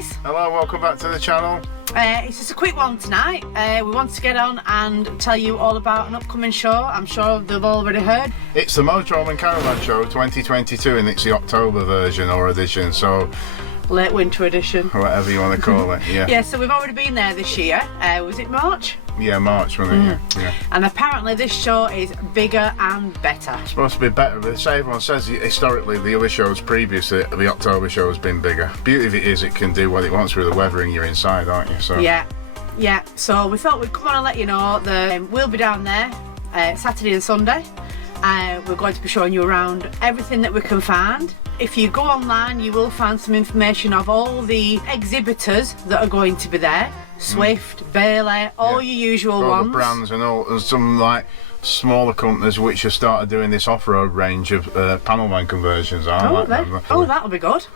guys. Hello, welcome back to the channel. It's just a quick one tonight. We want to get on and tell you all about an upcoming show. I'm sure they've already heard. It's the Motorhome Caravan Show 2022 and it's the October version or edition, so Late winter edition. whatever you want to call it, yeah. Yeah, so we've already been there this year. Was it March? Yeah, March, wasn't it? Yeah. And apparently this show is bigger and better. It's supposed to be better, but everyone says historically the other shows previous to the October show has been bigger. Beauty of it is it can do what it wants with the weathering you're inside, aren't you? So Yeah. So we thought we'd come on and let you know that we'll be down there Saturday and Sunday. We're going to be showing you around everything that we can find. If you go online, you will find some information of all the exhibitors that are going to be there. Swift, Bailey, all your usual all ones. the brands and all, and some like smaller companies which have started doing this off-road range of panel van conversions. That'll be good.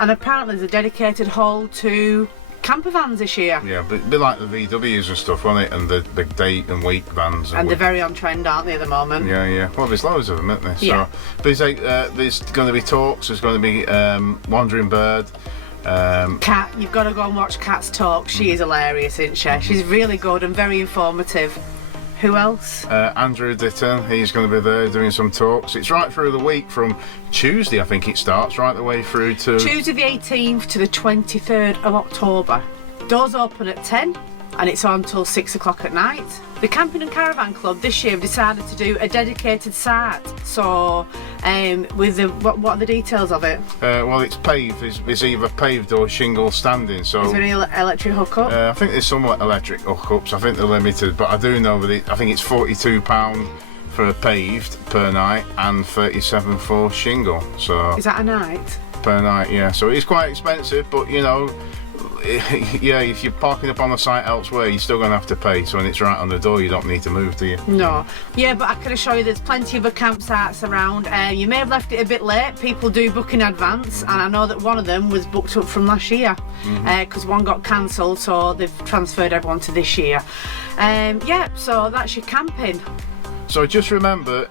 And apparently there's a dedicated hall to camper vans this year. Yeah, but it'd be like the VWs and stuff, won't it? And the day and week vans. And they're very on trend, aren't they, at the moment? Yeah. Well, there's loads of them, isn't there? Yeah. So, but there's going to be talks. There's going to be Wandering Bird. Kat, you've got to go and watch Kat's talk. She is hilarious, isn't she? She's really good and very informative. Who else? Andrew Ditton, he's going to be there doing some talks. It's right through the week from Tuesday, I think it starts, right the way through to Tuesday the 18th to the 23rd of October. Doors open at 10 and it's on until 6 o'clock at night. The Camping and Caravan Club this year have decided to do a dedicated site. So, with the what are the details of it? well, it's paved. It's either paved or shingle standing. So Is there any electric hookup? I think there's somewhat electric hookups. I think they're limited, but I do know that I think it's £42 for paved per night and £37 for shingle. So Is that a night? per night, yeah. So it's quite expensive, but you know. Yeah, if you're parking up on the site elsewhere, you're still going to have to pay. So when it's right on the door, you don't need to move, do you? No. Yeah, but I can assure you there's plenty of campsites around. You may have left it a bit late. People do book in advance, and I know that one of them was booked up from last year because one got cancelled, so they've transferred everyone to this year. Yeah, so that's your camping. So just remember,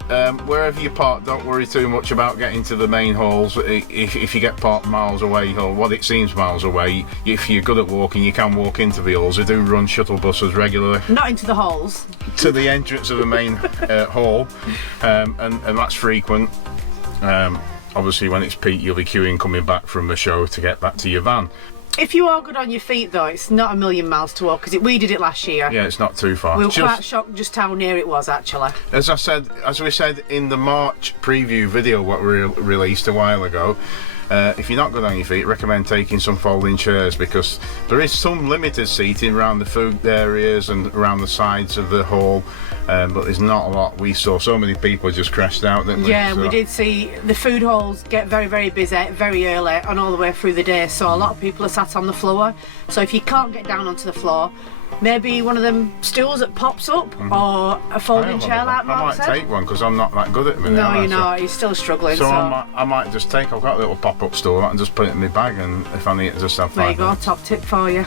wherever you park, don't worry too much about getting to the main halls. If you get parked miles away, or what it seems miles away, if you're good at walking, you can walk into the halls. They do run shuttle buses regularly. Not into the halls. To the entrance of the main hall, and that's frequent. Obviously, when it's peak, you'll be queuing coming back from the show to get back to your van. If you are good on your feet though, it's not a million miles to walk because we did it last year. Yeah, it's not too far. We were quite shocked just how near it was actually. As we said in the March preview video what we released a while ago, if you're not good on your feet, recommend taking some folding chairs because there is some limited seating around the food areas and around the sides of the hall, but there's not a lot. We saw so many people just crashed out, didn't we? Yeah, so. We did see the food halls get very, very busy very early and all the way through the day, so a lot of people are sat on the floor. So if you can't get down onto the floor, maybe one of them stools that pops up or a folding chair like Mark said. I might take one because I'm not that good at it. No, you're not. You're still struggling. So I might just take. I've got a little pop-up stool and just put it in my bag, and if I need to just have 5 There you go. minutes. Top tip for you.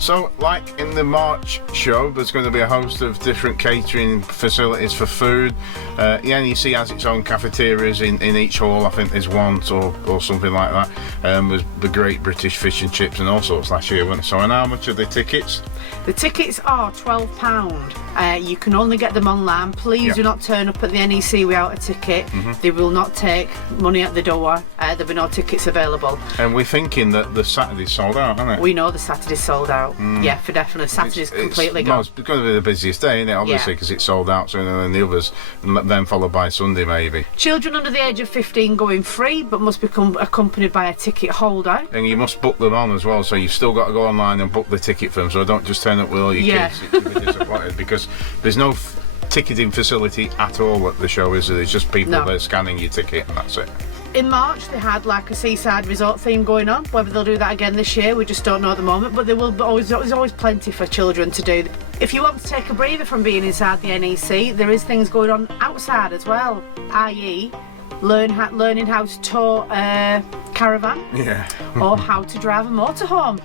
So, like in the March show, there's going to be a host of different catering facilities for food. The NEC has its own cafeterias in each hall. I think there's one or something like that. There's the Great British Fish and Chips and all sorts last year, wasn't it? So, and how much are the tickets? The tickets are £12. You can only get them online. Please do not turn up at the NEC without a ticket. They will not take money at the door. There'll be no tickets available. And we're thinking that the Saturday's sold out, isn't it? We know the Saturday's sold out. Yeah, for definite. Saturday's completely gone. It's going to be the busiest day, isn't it? Obviously, because it's sold out sooner than the others, and then followed by Sunday maybe. Children under the age of 15 going free, but must become accompanied by a ticket holder. And you must book them on as well, so you've still got to go online and book the ticket for them, so don't just turn up with all your kids. You'll be disappointed because there's no ticketing facility at all at the show, is there? It's just people there scanning your ticket and that's it. In March they had like a seaside resort theme going on. Whether they'll do that again this year, we just don't know at the moment, but there will be there's always plenty for children to do. If you want to take a breather from being inside the NEC, there is things going on outside as well, i.e. learning how to tow a caravan, or how to drive a motorhome.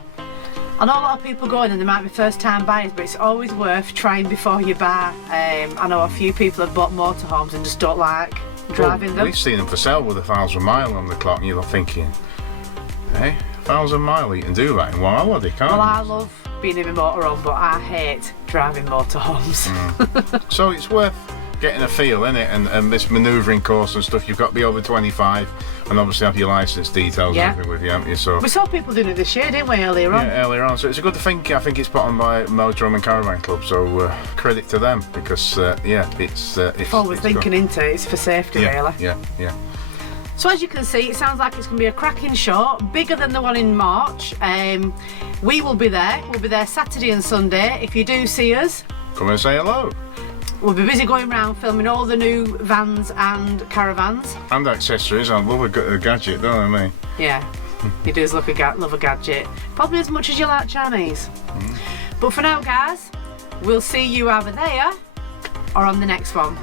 I know a lot of people go in and they might be first time buyers, but it's always worth trying before you buy. I know a few people have bought motorhomes and just don't like driving them. We've seen them for sale with 1,000 mile on the clock, and you're thinking, hey, 1,000 mile, you can do that in one holiday, can't you? Well, I love being in a motorhome, but I hate driving motorhomes. So it's worth getting a feel, innit? And this manoeuvring course and stuff, you've got to be over 25 and obviously have your licence details and everything with you, haven't you? So we saw people doing it this year, didn't we, earlier on? Yeah, earlier on. So it's a good thing. I think it's put on by Motorhome and Caravan Club, so credit to them, because it's forward thinking into it. It's for safety, really. Yeah. So as you can see, it sounds like it's going to be a cracking show, bigger than the one in March. We will be there. We'll be there Saturday and Sunday. If you do see us, come and say hello. We'll be busy going around filming all the new vans and caravans. And accessories. I love a gadget, don't I? Yeah, he does love a gadget. Probably as much as you like Chinese. But for now, guys, we'll see you either there or on the next one.